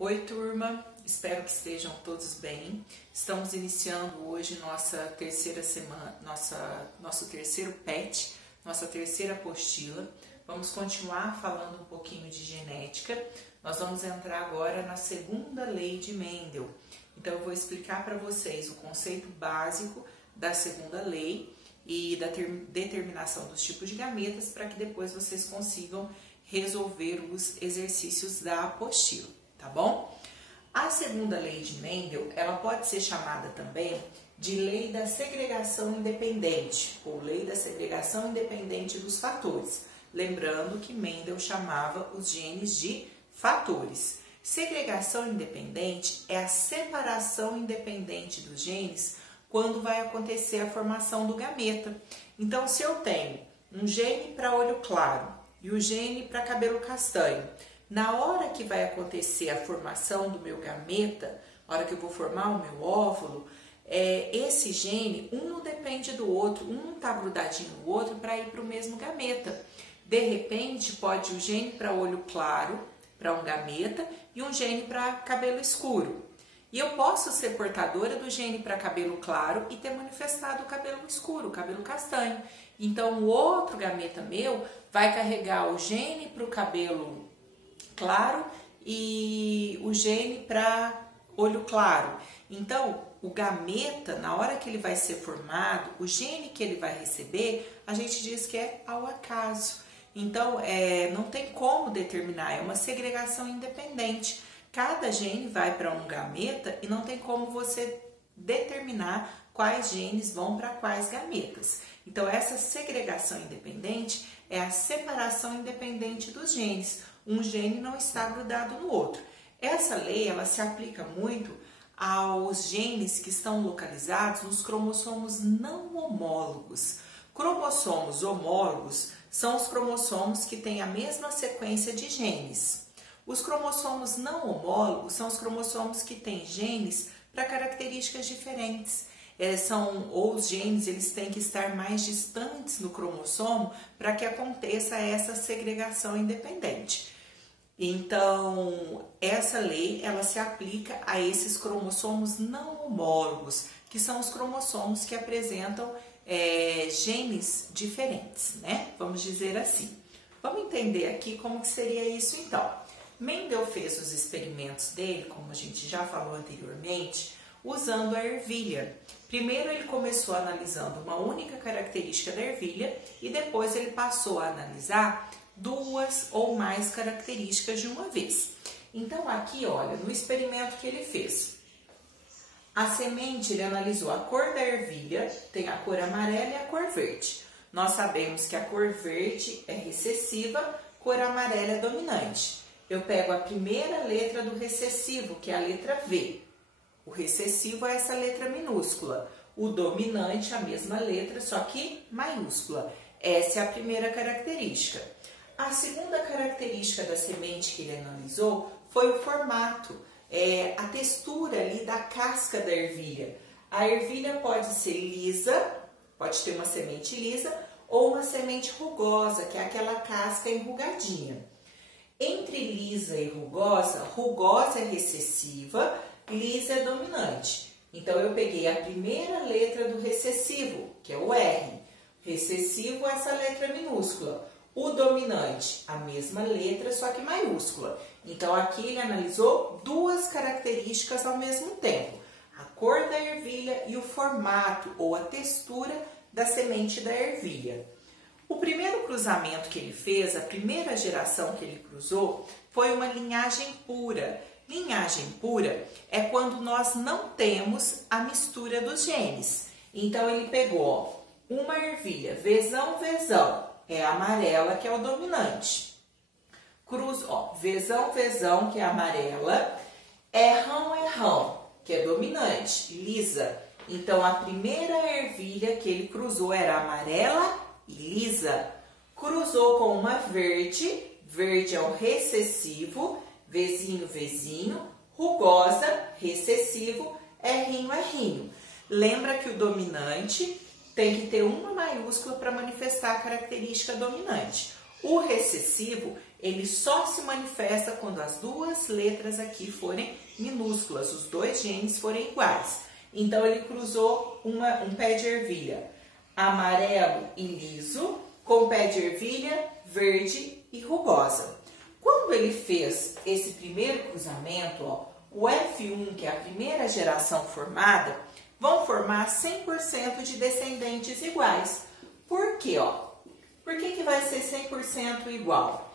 Oi, turma! Espero que estejam todos bem. Estamos iniciando hoje nossa terceira semana, nosso terceiro PET, nossa terceira apostila. Vamos continuar falando um pouquinho de genética. Nós vamos entrar agora na segunda lei de Mendel. Então, eu vou explicar para vocês o conceito básico da segunda lei e da determinação dos tipos de gametas para que depois vocês consigam resolver os exercícios da apostila. Tá bom? A segunda lei de Mendel, ela pode ser chamada também de lei da segregação independente, ou lei da segregação independente dos fatores. Lembrando que Mendel chamava os genes de fatores. Segregação independente é a separação independente dos genes quando vai acontecer a formação do gameta. Então, se eu tenho um gene para olho claro e o gene para cabelo castanho, na hora que vai acontecer a formação do meu gameta, na hora que eu vou formar o meu óvulo, esse gene, um não depende do outro, um não está grudadinho no outro para ir para o mesmo gameta. De repente, pode o gene para olho claro, para um gameta, e um gene para cabelo escuro. E eu posso ser portadora do gene para cabelo claro e ter manifestado o cabelo escuro, o cabelo castanho. Então, o outro gameta meu vai carregar o gene para o cabelo claro e o gene para olho claro. Então, o gameta, na hora que ele vai ser formado, o gene que ele vai receber, a gente diz que é ao acaso. Então, não tem como determinar, é uma segregação independente. Cada gene vai para um gameta e não tem como você determinar quais genes vão para quais gametas. Então, essa segregação independente é a separação independente dos genes. Um gene não está grudado no outro. Essa lei, ela se aplica muito aos genes que estão localizados nos cromossomos não homólogos. Cromossomos homólogos são os cromossomos que têm a mesma sequência de genes. Os cromossomos não homólogos são os cromossomos que têm genes para características diferentes. Ou os genes eles têm que estar mais distantes no cromossomo para que aconteça essa segregação independente. Então, essa lei ela se aplica a esses cromossomos não homólogos, que são os cromossomos que apresentam genes diferentes, né? Vamos dizer assim. Vamos entender aqui como que seria isso então. Mendel fez os experimentos dele, como a gente já falou anteriormente, usando a ervilha. Primeiro ele começou analisando uma única característica da ervilha e depois ele passou a analisar duas ou mais características de uma vez. Então aqui, olha, no experimento que ele fez, a semente ele analisou a cor da ervilha, tem a cor amarela e a cor verde. Nós sabemos que a cor verde é recessiva, cor amarela é dominante. Eu pego a primeira letra do recessivo, que é a letra V. O recessivo é essa letra minúscula. O dominante, a mesma letra, só que maiúscula. Essa é a primeira característica. A segunda característica da semente que ele analisou foi o formato, a textura ali da casca da ervilha. A ervilha pode ser lisa, pode ter uma semente lisa, ou uma semente rugosa, que é aquela casca enrugadinha. Entre lisa e rugosa, rugosa é recessiva, lisa é dominante. Então, eu peguei a primeira letra do recessivo, que é o R. Recessivo é essa letra minúscula. O dominante, a mesma letra, só que maiúscula. Então, aqui ele analisou duas características ao mesmo tempo. A cor da ervilha e o formato ou a textura da semente da ervilha. O primeiro cruzamento que ele fez, a primeira geração que ele cruzou, foi uma linhagem pura. Linhagem pura é quando nós não temos a mistura dos genes. Então, ele pegou uma ervilha, Vzão, Vzão, é a amarela, que é o dominante. Vzão, Vzão, que é amarela, Rão, Rão, que é dominante, lisa. Então, a primeira ervilha que ele cruzou era amarela e lisa. Cruzou com uma verde, verde é o recessivo, Vzinho, Vzinho, rugosa, recessivo, Rrinho, Rrinho. Lembra que o dominante tem que ter uma maiúscula para manifestar a característica dominante. O recessivo ele só se manifesta quando as duas letras aqui forem minúsculas, os dois genes forem iguais. Então, ele cruzou um pé de ervilha amarelo e liso com o pé de ervilha verde e rugosa. Quando ele fez esse primeiro cruzamento, ó, o F1, que é a primeira geração formada, vão formar 100% de descendentes iguais. Por quê? Ó? Por que vai ser 100% igual?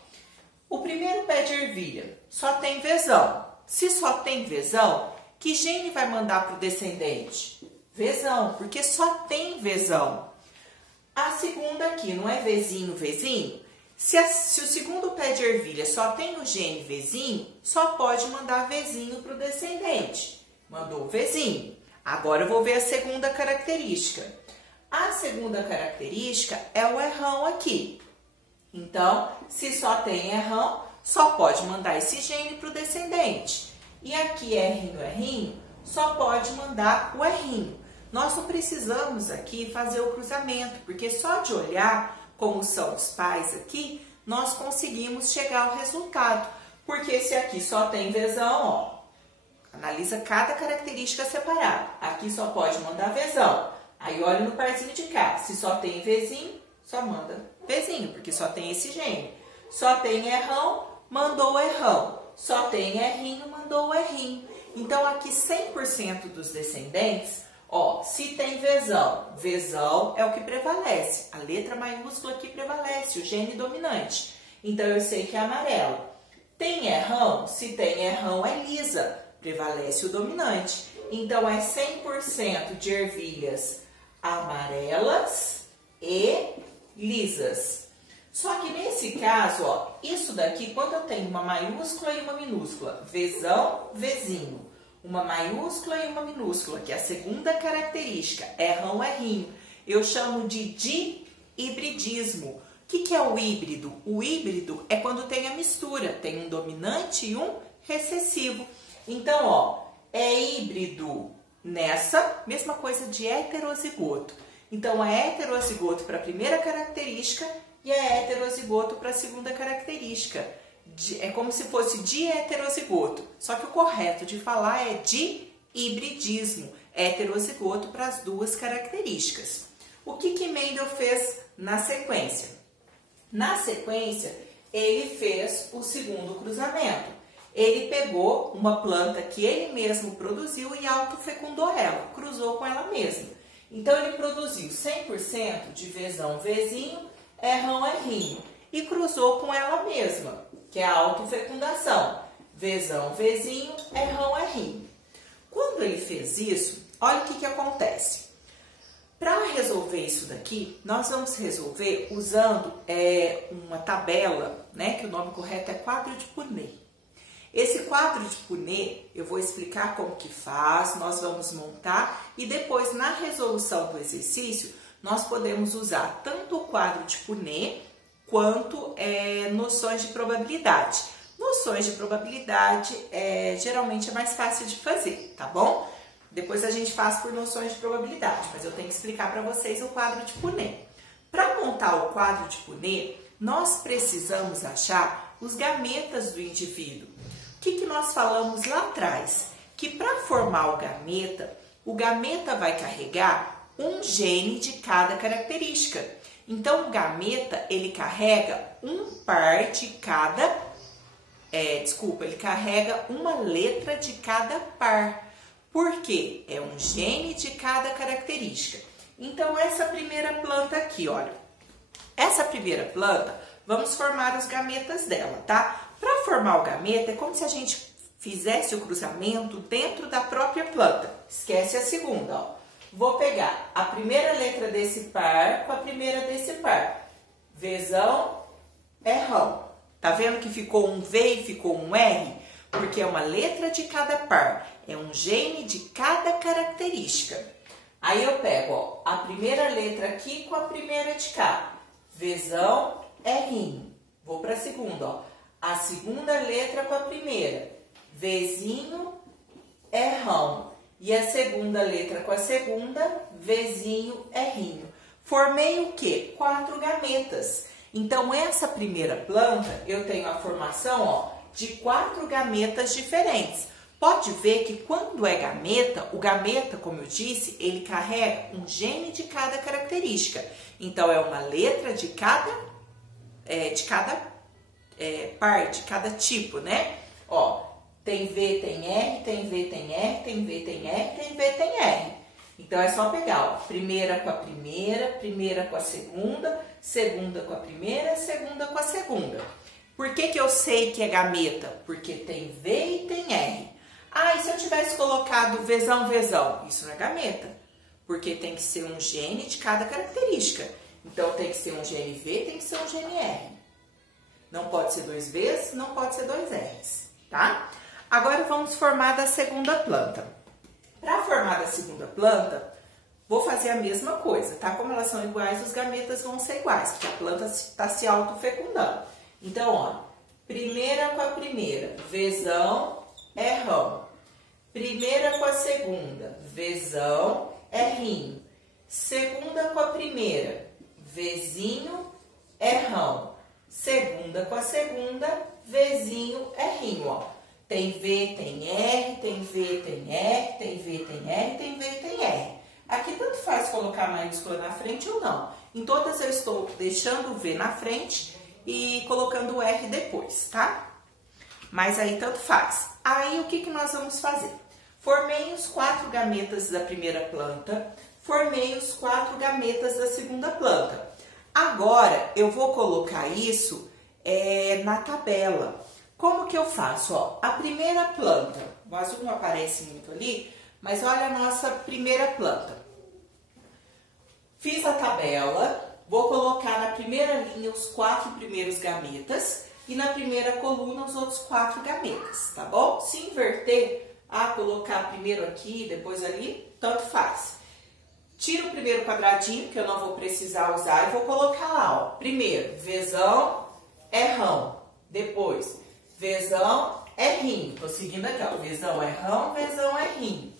O primeiro pé de ervilha só tem vezão. Se só tem vezão, que gene vai mandar para o descendente? Vezão, porque só tem vezão. A segunda aqui, não é vezinho, vezinho? Se o segundo pé de ervilha só tem o gene vezinho, só pode mandar vezinho para o descendente. Mandou vezinho. Agora eu vou ver a segunda característica. A segunda característica é o errão aqui. Então, se só tem errão, só pode mandar esse gene para o descendente. E aqui errinho, errinho, só pode mandar o errinho. Nós não precisamos aqui fazer o cruzamento, porque só de olhar como são os pais aqui, nós conseguimos chegar ao resultado. Porque se aqui só tem vezão, ó, analisa cada característica separada. Aqui só pode mandar vezão. Aí olha no parzinho de cá. Se só tem vezinho, só manda vezinho, porque só tem esse gene. Só tem errão, mandou errão. Só tem errinho, mandou o errinho. Então, aqui 100% dos descendentes, ó, se tem vezão, vezão é o que prevalece. A letra maiúscula aqui prevalece, o gene dominante. Então, eu sei que é amarelo. Tem errão? Se tem errão, é lisa. Prevalece o dominante. Então, é 100% de ervilhas amarelas e lisas. Só que nesse caso, ó, isso daqui, quando eu tenho uma maiúscula e uma minúscula, vezão, vezinho, uma maiúscula e uma minúscula, que é a segunda característica, errão, errinho, eu chamo de dihibridismo. O que é o híbrido? O híbrido é quando tem a mistura, tem um dominante e um recessivo. Então, ó, é híbrido nessa, mesma coisa de heterozigoto. Então, é heterozigoto para a primeira característica e é heterozigoto para a segunda característica. É como se fosse diheterozigoto, só que o correto de falar é dihibridismo, heterozigoto para as duas características. O que Mendel fez na sequência? Na sequência, ele fez o segundo cruzamento. Ele pegou uma planta que ele mesmo produziu e autofecundou ela, cruzou com ela mesma. Então, ele produziu 100% de vezão, vezinho, errão, errinho, e cruzou com ela mesma, que é a autofecundação. Vezão, vezinho, errão, errinho. Quando ele fez isso, olha o que acontece. Para resolver isso daqui, nós vamos resolver usando uma tabela, né, que o nome correto é quadro de Punnett. Esse quadro de Punnett, eu vou explicar como que faz, nós vamos montar e depois na resolução do exercício, nós podemos usar tanto o quadro de Punnett quanto noções de probabilidade. Noções de probabilidade geralmente é mais fácil de fazer, tá bom? Depois a gente faz por noções de probabilidade, mas eu tenho que explicar para vocês o quadro de Punnett. Para montar o quadro de Punnett, nós precisamos achar os gametas do indivíduo. O que nós falamos lá atrás? Que para formar o gameta vai carregar um gene de cada característica. Então, o gameta, ele carrega um par de cada, ele carrega uma letra de cada par. Por quê? É um gene de cada característica. Então, essa primeira planta aqui, olha. Essa primeira planta, vamos formar os gametas dela, tá? Para formar o gameta, é como se a gente fizesse o cruzamento dentro da própria planta. Esquece a segunda, ó. Vou pegar a primeira letra desse par com a primeira desse par. Vzão, errão. Tá vendo que ficou um V e ficou um R? Porque é uma letra de cada par. É um gene de cada característica. Aí eu pego, ó, a primeira letra aqui com a primeira de cá. Vzão, errinho. Vou para a segunda, ó. A segunda letra com a primeira. Vzinho, errão. E a segunda letra com a segunda, Vzinho, errinho. Formei o quê? 4 gametas. Então, essa primeira planta, eu tenho a formação, ó, de 4 gametas diferentes. Pode ver que quando é gameta, o gameta, como eu disse, ele carrega um gene de cada característica. Então, é uma letra de cada parte, de cada tipo, né? Ó, tem V, tem R, tem V, tem R, tem V, tem R, tem V, tem R. Então, é só pegar, ó, primeira com a primeira, primeira com a segunda, segunda com a primeira, segunda com a segunda. Por que que eu sei que é gameta? Porque tem V e tem R. Ah, e se eu tivesse colocado Vzão, Vzão? Isso não é gameta, porque tem que ser um gene de cada característica. Então, tem que ser um gene V, tem que ser um gene R. Não pode ser 2 Vs, não pode ser 2 Rs, tá? Agora, vamos formar da segunda planta. Para formar da segunda planta, vou fazer a mesma coisa, tá? Como elas são iguais, os gametas vão ser iguais, porque a planta está se autofecundando. Então, ó, primeira com a primeira, Vzão, Rrão. Primeira com a segunda, Vzão, Rrinho. Segunda com a primeira, Vzinho, Rrão. Segunda com a segunda, Vzinho, Rrinho, ó. Tem V, tem R, tem V, tem R, tem V, tem R, tem V, tem R. Aqui tanto faz colocar maiúscula na frente ou não. Em todas eu estou deixando o V na frente e colocando o R depois, tá? Mas aí tanto faz. Aí o que nós vamos fazer? Formei os 4 gametas da primeira planta, formei os 4 gametas da segunda planta. Agora eu vou colocar isso na tabela. Como que eu faço? Ó, a primeira planta, o azul não aparece muito ali, mas olha a nossa primeira planta. Fiz a tabela, vou colocar na primeira linha os 4 primeiros gametas e na primeira coluna os outros 4 gametas, tá bom? Se inverter, colocar primeiro aqui, depois ali, tanto faz. Tiro o primeiro quadradinho, que eu não vou precisar usar, e vou colocar lá, ó. Primeiro, Vzão, Rrão. Depois, Vzão, Rrinho. Tô seguindo aqui, ó. Vzão, Rrão, Vzão, Rrinho.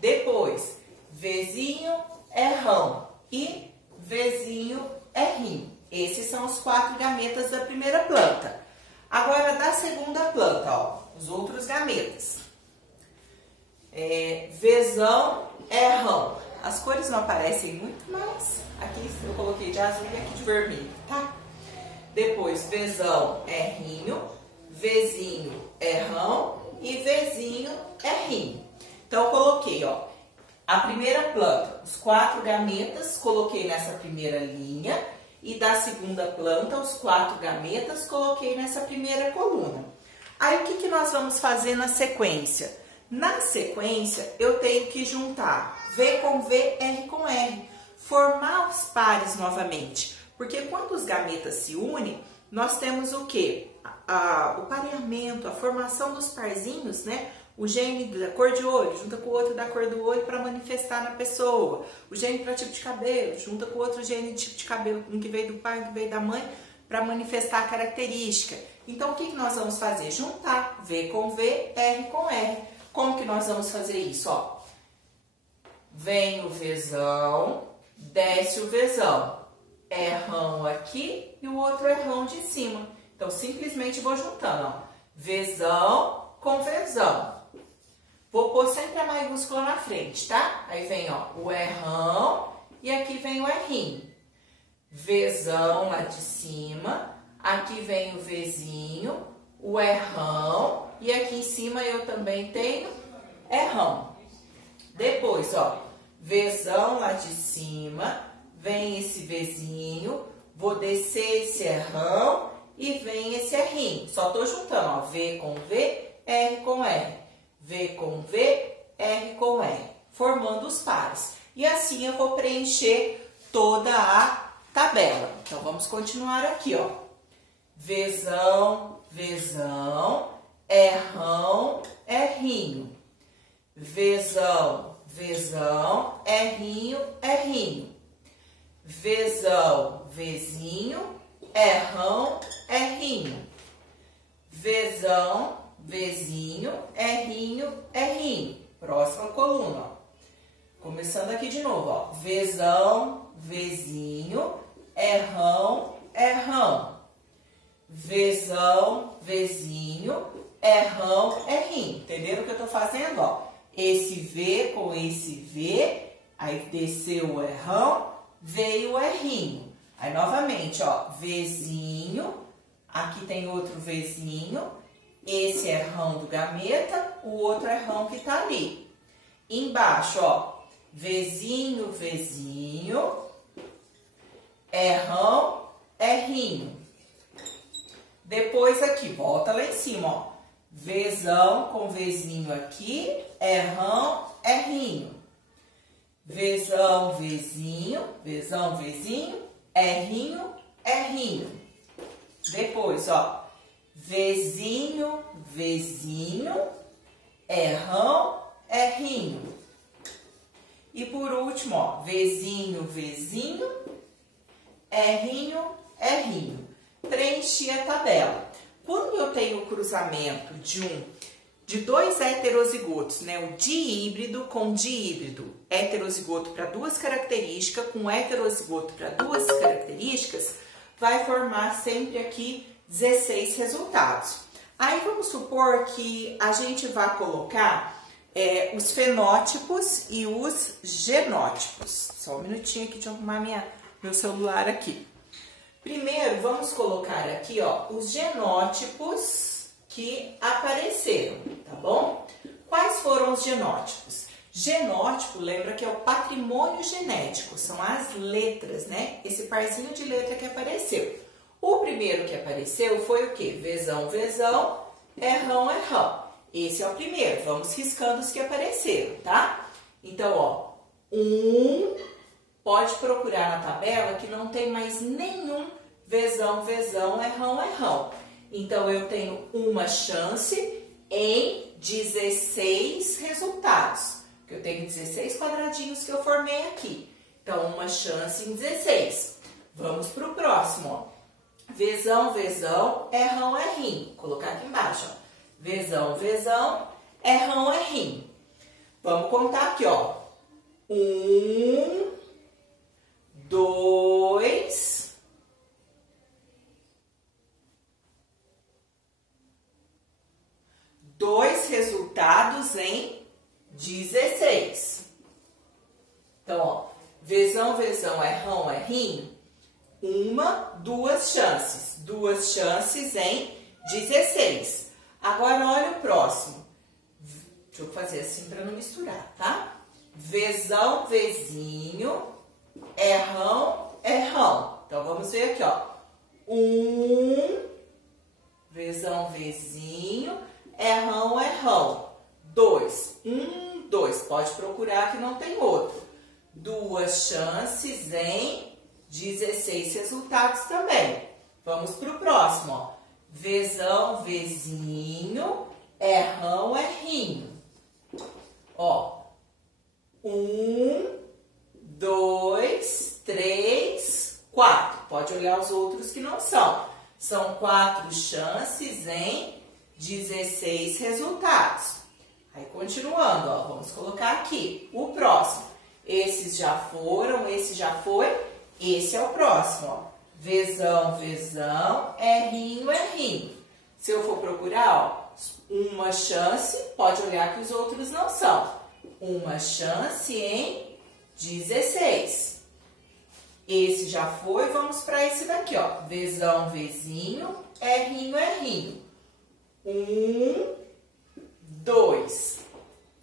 Depois, Vzinho, Rrão. E Vzinho, Rrinho. Esses são os 4 gametas da primeira planta. Agora, da segunda planta, ó. Os outros gametas. Vzão, Rrão. As cores não aparecem muito, mas aqui eu coloquei de azul e aqui de vermelho, tá? Depois, Vzão, Rrinho, Vzinho, Rrão e Vzinho, Rrinho. Então, eu coloquei, ó, a primeira planta, os 4 gametas, coloquei nessa primeira linha e da segunda planta, os 4 gametas, coloquei nessa primeira coluna. Aí, o que nós vamos fazer na sequência? Na sequência, eu tenho que juntar V com V, R com R, formar os pares novamente, porque quando os gametas se unem, nós temos o quê? O pareamento, a formação dos parzinhos, né? O gene da cor de olho junta com o outro da cor do olho para manifestar na pessoa, o gene para tipo de cabelo junta com o outro gene de tipo de cabelo, um que veio do pai, um que veio da mãe, para manifestar a característica. Então, o que nós vamos fazer? Juntar V com V, R com R. Como que nós vamos fazer isso? Ó, vem o Vzão, desce o Vzão, Rrão aqui e o outro Rrão de cima. Então, simplesmente vou juntando, ó, Vzão com Vzão. Vou pôr sempre a maiúscula na frente, tá? Aí vem, ó, o Rrão e aqui vem o Rrinho. Vzão lá de cima, aqui vem o Vzinho, o Rrão e aqui em cima eu também tenho Rrão. Depois, ó, Vzão lá de cima, vem esse Vzinho, vou descer esse Rrão e vem esse Rrinho. Só tô juntando, ó, V com V, R com R. V com V, R com R. Formando os pares. E assim eu vou preencher toda a tabela. Então, vamos continuar aqui, ó. Vzão, Vzão, Rrão, Rrinho. Vzão, Vzão, Rrinho, Rrinho. Vzão, Vzinho, Rrão, Rrinho. Vzão, Vzinho, Rrinho, Rrinho. Próxima coluna, ó. Começando aqui de novo, ó. Vzão, Vzinho, Rrão, Rão. Vzão, Vzinho, Rão, Rinho. Entenderam o que eu tô fazendo? Ó, esse V com esse V, aí desceu o Rão, veio o Rinho. Aí, novamente, ó, Vzinho, aqui tem outro Vzinho, esse é Rão do gameta, o outro é Rão que tá ali. Embaixo, ó, Vzinho, Vzinho, Rão, Rinho. Depois aqui, volta lá em cima, ó, Vzão com Vzinho aqui, Rão, Rinho. Vzão, Vzinho, Vzão, Vzinho, Rinho, Rinho. Depois, ó, Vzinho, Vzinho, Rão, Rinho. E por último, ó, Vzinho, Vzinho, Rinho, Rinho. Preenchi a tabela. Quando eu tenho o cruzamento de dois heterozigotos, né, o dihíbrido com dihíbrido, heterozigoto para duas características, com heterozigoto para duas características, vai formar sempre aqui 16 resultados. Aí vamos supor que a gente vai colocar os fenótipos e os genótipos. Só um minutinho aqui de arrumar meu celular aqui. Primeiro, vamos colocar aqui, ó, os genótipos que apareceram, tá bom? Quais foram os genótipos? Genótipo, lembra que é o patrimônio genético, são as letras, né? Esse parzinho de letra que apareceu. O primeiro que apareceu foi o quê? Vzão, Vzão, Rão, Rão. Esse é o primeiro. Vamos riscando os que apareceram, tá? Então, ó, pode procurar na tabela que não tem mais nenhum Vzão, Vzão, Rão, Rão. Então, eu tenho uma chance em 16 resultados. Porque eu tenho 16 quadradinhos que eu formei aqui. Então, uma chance em 16. Vamos para o próximo, ó. Vzão, Vzão, Rão, Rinho. Vou colocar aqui embaixo, ó. Vzão, Vzão, Rão, Rinho. Vamos contar aqui, ó. 1, 2, 2 resultados em 16. Então, ó, Vzão, Vzão, Rão, Rinho. 1, 2 chances. 2 chances em 16. Agora, olha o próximo. Deixa eu fazer assim para não misturar, tá? Vzão, Vzinho, Rão, Rão. Então, vamos ver aqui, ó. 1, Vzão, Vzinho, Rão, Rão. 2, 1, 2. Pode procurar que não tem outro. 2 chances em 16 resultados também. Vamos para o próximo, ó. Vzão, Vzinho, Rão, Rinho. Ó, 1, 2, 3, 4. Pode olhar os outros que não são. São 4 chances em 16 resultados. Aí, continuando, ó, vamos colocar aqui o próximo. Esses já foram, esse já foi, esse é o próximo, ó. Vzão, Vzão, Rinho, Rinho. Se eu for procurar, ó, uma chance, pode olhar que os outros não são. Uma chance em 16. Esse já foi, vamos para esse daqui, ó. Vzão, Vzinho, Rinho, Rinho. 1, 2.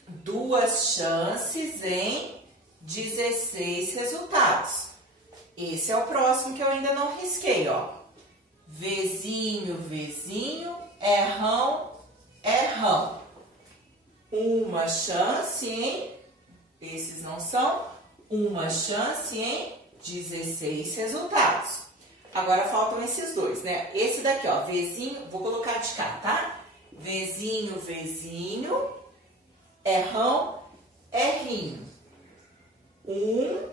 2 chances em 16 resultados. Esse é o próximo que eu ainda não risquei, ó. Vzinho, Vzinho, Rão, Rão. Uma chance em, esses não são, uma chance em 16 resultados. Agora faltam esses dois, né? Esse daqui, ó, Vzinho, vou colocar de cá, tá? Vzinho, Vzinho, Rão, Rinho. 1,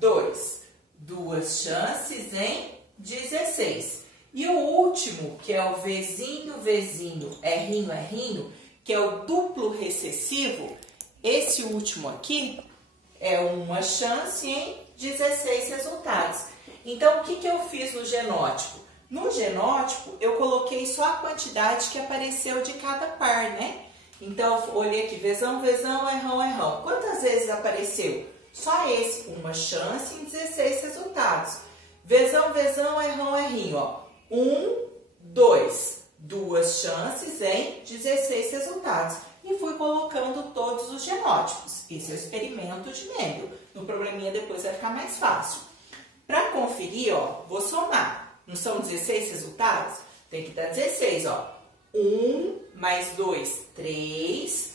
2. 2 chances em 16. E o último, que é o Vzinho, Vzinho, Rinho, Rinho, que é o duplo recessivo, esse último aqui é uma chance em 16 resultados. Então, o que eu fiz no genótipo? No genótipo, eu coloquei só a quantidade que apareceu de cada par, né? Então, eu olhei aqui, vezão, vezão, errão, errão. Quantas vezes apareceu? Só esse, uma chance em 16 resultados. Vezão, vezão, errão, errinho, ó. 1, 2, duas chances em 16 resultados. E fui colocando todos os genótipos. Esse é o experimento de Mendel. No probleminha depois vai ficar mais fácil. Para conferir, ó, vou somar. Não são 16 resultados? Tem que dar 16, ó. 1 mais 2, 3,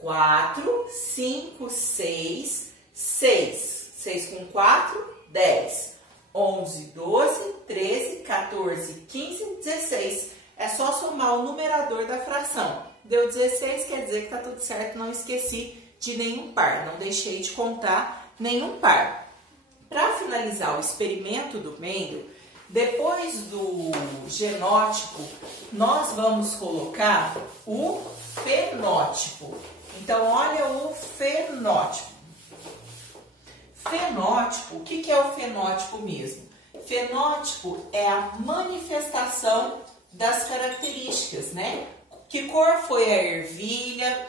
4, 5, 6, 6. 6 com 4, 10. 11, 12, 13, 14, 15, 16. É só somar o numerador da fração. Deu 16, quer dizer que está tudo certo, não esqueci de nenhum par, não deixei de contar nenhum par. Para finalizar o experimento do Mendel, depois do genótipo, nós vamos colocar o fenótipo. Então, olha o fenótipo. Fenótipo, o que é o fenótipo mesmo? Fenótipo é a manifestação das características, né? Que cor foi a ervilha,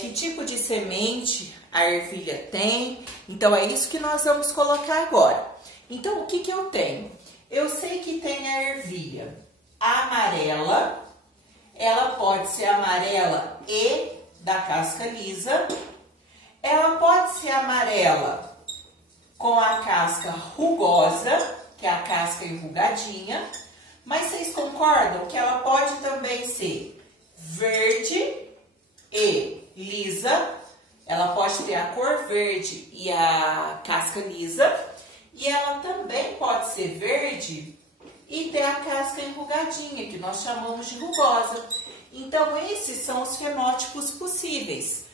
que tipo de semente a ervilha tem. Então, é isso que nós vamos colocar agora. Então, o que eu tenho? Eu sei que tem a ervilha amarela, ela pode ser amarela e da casca lisa, ela pode ser amarela com a casca rugosa, que é a casca enrugadinha, mas vocês concordam que ela pode também ser verde e lisa, ela pode ter a cor verde e a casca lisa, e ela também pode ser verde e ter a casca enrugadinha, que nós chamamos de rugosa. Então, esses são os fenótipos possíveis.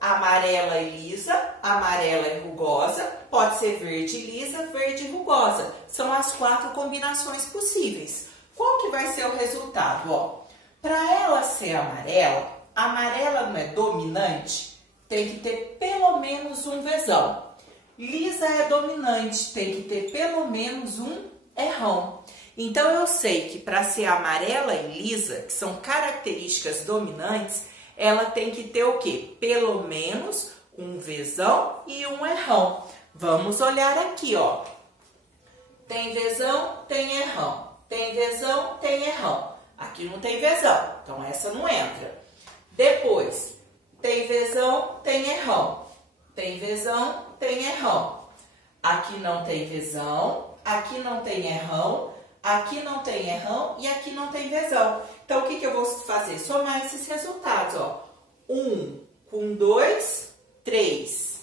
Amarela e lisa, amarela e rugosa, pode ser verde e lisa, verde e rugosa. São as 4 combinações possíveis. Qual que vai ser o resultado? Para ela ser amarela, a amarela não é dominante, tem que ter pelo menos um vezão. Lisa é dominante, tem que ter pelo menos um errão. Então, eu sei que para ser amarela e lisa, que são características dominantes, ela tem que ter o quê? Pelo menos um vezão e um errão. Vamos olhar aqui, ó. Tem vezão, tem errão. Tem vezão, tem errão. Aqui não tem vezão, então essa não entra. Depois, tem vezão, tem errão. Tem vezão, tem errão. Aqui não tem vezão, aqui não tem errão, aqui não tem errão e aqui não tem vezão. Então, o que eu vou fazer? Somar esses resultados, ó. 1 com 2, 3.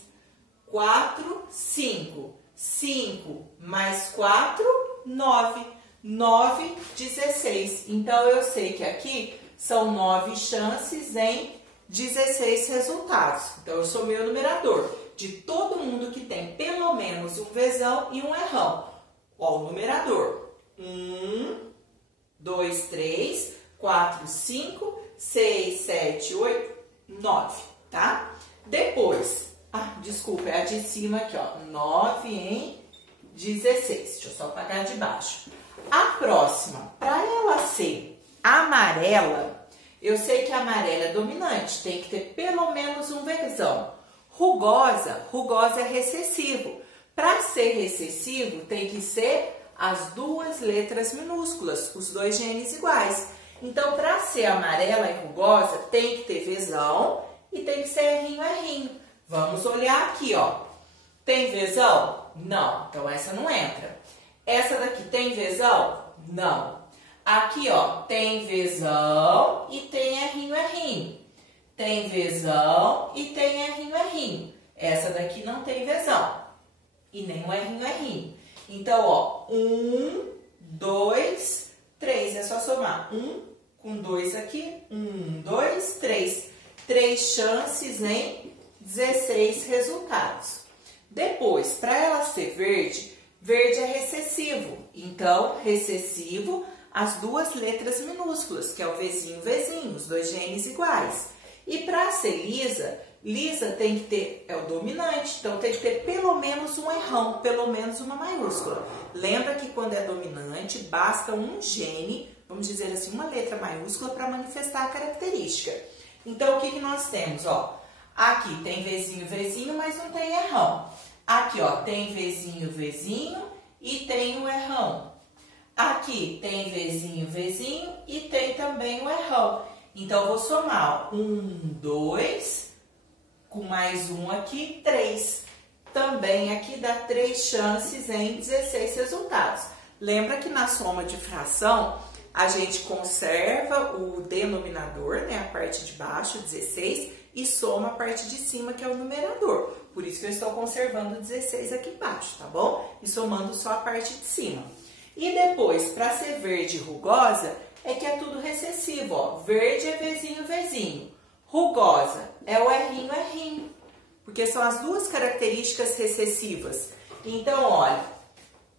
4, 5. 5 mais 4, 9. 9, 16. Então, eu sei que aqui são 9 chances em 16 resultados. Então, eu somei o numerador de todo mundo que tem pelo menos um vezão e um errão. Ó, o numerador. 1, 2, 3, 4, 5, 6, 7, 8, 9, tá? Depois, desculpa, é a de cima aqui, ó. 9 em 16. Deixa eu só apagar de baixo. A próxima, para ela ser amarela, eu sei que a amarela é dominante, tem que ter pelo menos um vezão. Rugosa, rugosa é recessivo. Para ser recessivo, tem que ser as 2 letras minúsculas, os 2 genes iguais. Então, para ser amarela e rugosa, tem que ter vezão e tem que ser errinho, errinho. Vamos olhar aqui, ó. Tem vezão? Não. Então, essa não entra. Essa daqui tem vezão? Não. Aqui, ó, tem vezão e tem errinho, errinho. Tem vezão e tem errinho, errinho. Essa daqui não tem vezão e nem um errinho, errinho. Então, ó, 1, 2, 3. É só somar. 1 com 2 aqui. 1, 2, 3. 3 chances em 16 resultados. Depois, para ela ser verde, verde é recessivo. Então, recessivo, as 2 letras minúsculas, que é o Vzinho, Vzinho, os 2 genes iguais. E para ser lisa, lisa tem que ter, é o dominante, então tem que ter pelo menos um errão, pelo menos uma maiúscula. Lembra que quando é dominante, basta um gene, vamos dizer assim, uma letra maiúscula para manifestar a característica. Então, o que que nós temos? Ó, aqui tem Vzinho, Vzinho, mas não tem errão. Aqui, ó, tem Vzinho, Vzinho e tem o errão. Aqui tem Vzinho, Vzinho e tem também o errão. Então, eu vou somar 1, 2, com mais um aqui, 3. Também aqui dá 3 chances em 16 resultados. Lembra que na soma de fração, a gente conserva o denominador, né, a parte de baixo, 16, e soma a parte de cima, que é o numerador. Por isso que eu estou conservando 16 aqui embaixo, tá bom? E somando só a parte de cima. E depois, para ser verde e rugosa, é que é tudo recessivo, ó. Verde é Vzinho, Vzinho. Rugosa é o errinho, errinho. Porque são as duas características recessivas. Então, olha,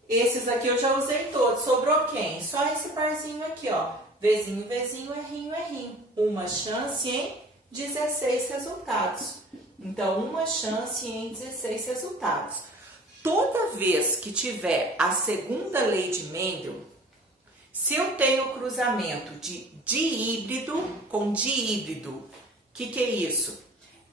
esses aqui eu já usei todos. Sobrou quem? Só esse parzinho aqui, ó. Vzinho, Vzinho, errinho, errinho. Uma chance em 16 resultados. Então, uma chance em 16 resultados. Toda vez que tiver a segunda lei de Mendel, se eu tenho o cruzamento de dihíbrido com dihíbrido, o que é isso?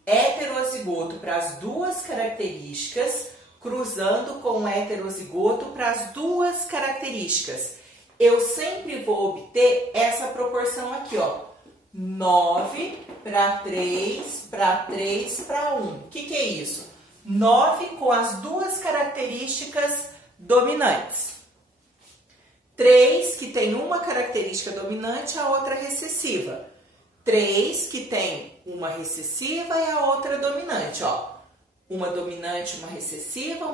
Heterozigoto para as duas características, cruzando com heterozigoto para as duas características. Eu sempre vou obter essa proporção aqui, ó. 9 para 3, para 3, para 1. O que é isso? 9 com as duas características dominantes. 3 que tem uma característica dominante, a outra recessiva. 3 que tem uma recessiva e a outra dominante, ó. Uma dominante, uma recessiva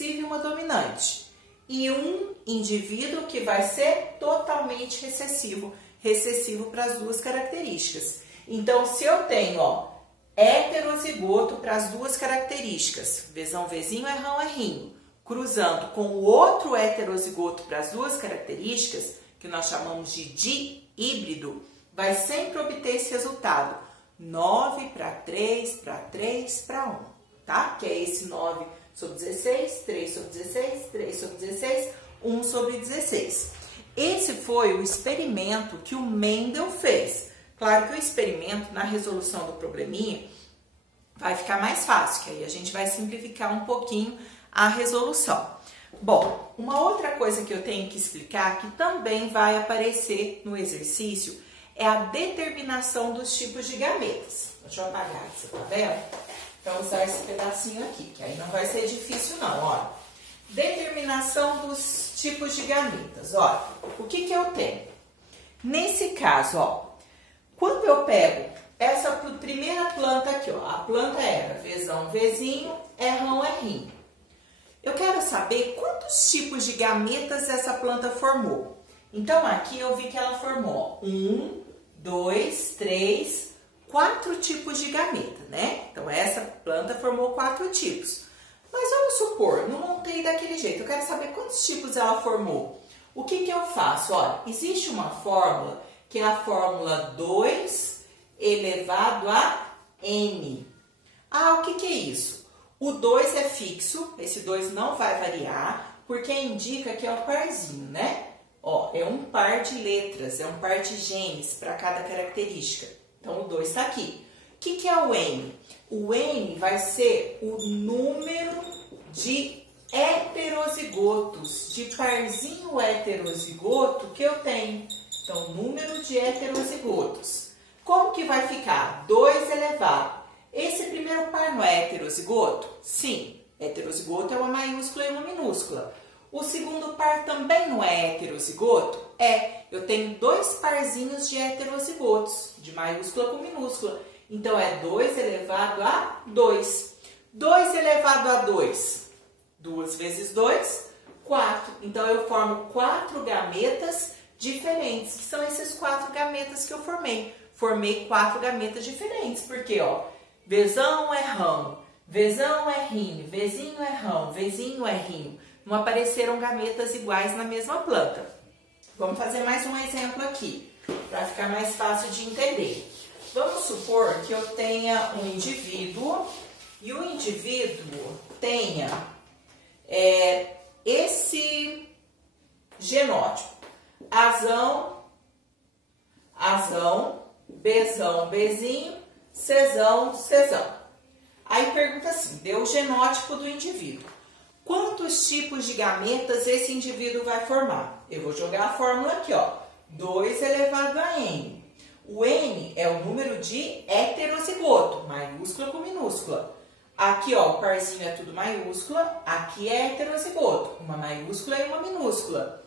e uma dominante. E um indivíduo que vai ser totalmente recessivo. Recessivo para as duas características. Então, se eu tenho, ó, heterozigoto para as duas características, Vzão, Vzinho, errão, errinho, cruzando com o outro heterozigoto para as duas características, que nós chamamos de dihíbrido, vai sempre obter esse resultado. 9 para 3, para 3, para 1, tá? Que é esse 9 sobre 16, 3 sobre 16, 3 sobre 16, 1 sobre 16. Esse foi o experimento que o Mendel fez. Claro que o experimento, na resolução do probleminha, vai ficar mais fácil, que aí a gente vai simplificar um pouquinho a resolução. Bom, uma outra coisa que eu tenho que explicar, que também vai aparecer no exercício, é a determinação dos tipos de gametas. Deixa eu apagar, você tá vendo? Então, usar esse pedacinho aqui, que aí não vai ser difícil não, ó. Determinação dos tipos de gametas, ó. O que que eu tenho? Nesse caso, ó, quando eu pego essa primeira planta aqui, ó, a planta era Vzão, Vzinho, errão, errinho. Eu quero saber quantos tipos de gametas essa planta formou. Então, aqui eu vi que ela formou 1, 2, 3, 4 tipos de gameta, né? Então, essa planta formou 4 tipos. Mas vamos supor, não montei daquele jeito. Eu quero saber quantos tipos ela formou. O que que eu faço? Olha, existe uma fórmula que é a fórmula 2 elevado a n. Ah, o que que é isso? O 2 é fixo, esse 2 não vai variar, porque indica que é o parzinho, né? Ó, é um par de letras, é um par de genes para cada característica. Então, o 2 está aqui. O que que é o n? O n vai ser o número de heterozigotos, de parzinho heterozigoto que eu tenho. Então, número de heterozigotos. Como que vai ficar? 2 elevado. Esse primeiro par não é heterozigoto? Sim, heterozigoto é uma maiúscula e uma minúscula. O segundo par também não é heterozigoto? É, eu tenho 2 parzinhos de heterozigotos, de maiúscula com minúscula. Então, é 2 elevado a 2. 2 elevado a 2. 2 vezes 2, 4. Então, eu formo 4 gametas diferentes, que são esses 4 gametas que eu formei. Formei 4 gametas diferentes, porque, ó, Vzão, errão, Vzão, errinho, Vzinho, errão, Vzinho, errinho. Não apareceram gametas iguais na mesma planta. Vamos fazer mais um exemplo aqui, para ficar mais fácil de entender. Vamos supor que eu tenha um indivíduo e o indivíduo tenha esse genótipo: Azão, Azão, Bzão, Bzinho, Czão, Czão. Aí pergunta assim, deu o genótipo do indivíduo. Quantos tipos de gametas esse indivíduo vai formar? Eu vou jogar a fórmula aqui, ó. 2 elevado a N. O N é o número de heterozigoto, maiúscula com minúscula. Aqui, ó, o parzinho é tudo maiúscula, aqui é heterozigoto, uma maiúscula e uma minúscula.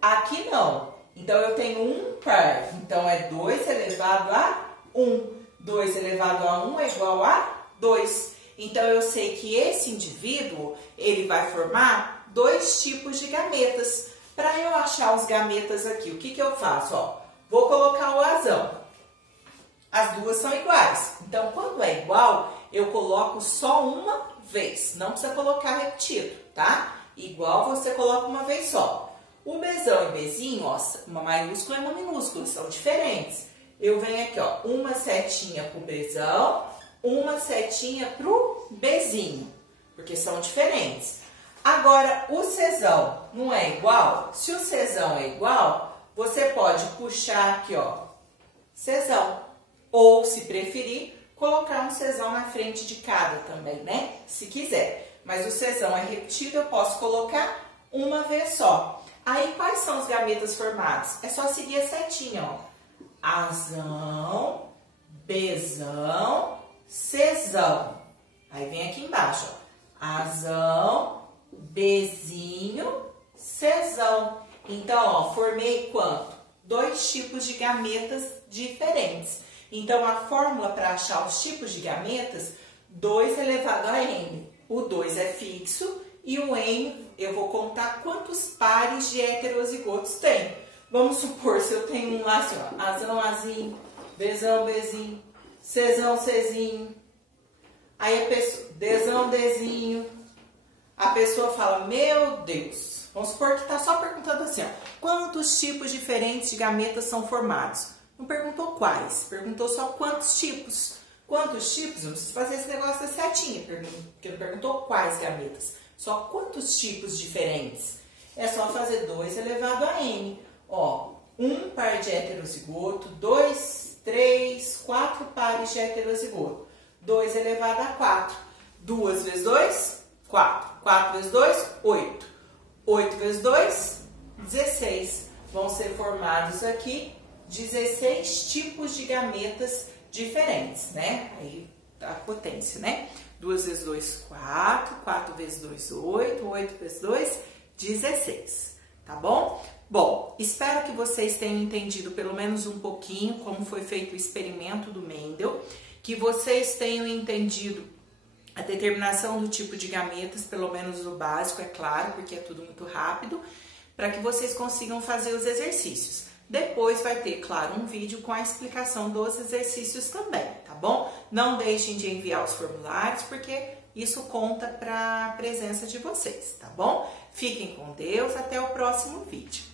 Aqui não. Então, eu tenho um par, então é 2 elevado a 1. 2 elevado a 1 é igual a 2. Então, eu sei que esse indivíduo, ele vai formar 2 tipos de gametas. Para eu achar os gametas aqui, o que eu faço? Ó, vou colocar o azão. As duas são iguais. Então, quando é igual, eu coloco só uma vez. Não precisa colocar repetido, tá? Igual você coloca uma vez só. O Bzão e Bzinho, ó, uma maiúscula e uma minúscula, são diferentes. Eu venho aqui, ó, uma setinha pro Bzão, uma setinha pro Bzinho, porque são diferentes. Agora, o Czão não é igual? Se o Czão é igual, você pode puxar aqui, ó, Czão. Ou, se preferir, colocar um Czão na frente de cada também, né? Se quiser. Mas o Czão é repetido, eu posso colocar uma vez só. Aí, quais são os gametas formados? É só seguir a setinha, ó. Azão, Bzão, Czão. Aí, vem aqui embaixo, ó. Azão, Bzinho, Czão. Então, ó, formei quanto? 2 tipos de gametas diferentes. Então, a fórmula para achar os tipos de gametas, 2 elevado a N. O 2 é fixo e o N, eu vou contar quantos pares de heterozigotos tem. Vamos supor, se eu tenho um lá assim, ó, Azão, Azinho, Bzão, Bzinho, Czão, Czinho. Aí a pessoa, Dzão, Dzinho. A pessoa fala, meu Deus, vamos supor que está só perguntando assim, ó, quantos tipos diferentes de gametas são formados? Não perguntou quais, perguntou só quantos tipos. Quantos tipos? Eu não preciso fazer esse negócio da setinha, porque não perguntou quais gametas. Só quantos tipos diferentes. É só fazer 2 elevado a N. Ó, um par de heterozigoto, 2, 3, 4 pares de heterozigoto. 2 elevado a 4. 2 vezes 2, 4. 4 vezes 2, 8. 8 vezes 2, 16. Vão ser formados aqui 16 tipos de gametas diferentes, né? Aí tá a potência, né? 2 vezes 2, 4. 4 vezes 2, 8. 8 vezes 2, 16. Tá bom? Bom, espero que vocês tenham entendido pelo menos um pouquinho como foi feito o experimento do Mendel, que vocês tenham entendido a determinação do tipo de gametas, pelo menos o básico, é claro, porque é tudo muito rápido, para que vocês consigam fazer os exercícios. Depois vai ter, claro, um vídeo com a explicação dos exercícios também, tá bom? Não deixem de enviar os formulários, porque isso conta para a presença de vocês, tá bom? Fiquem com Deus, até o próximo vídeo.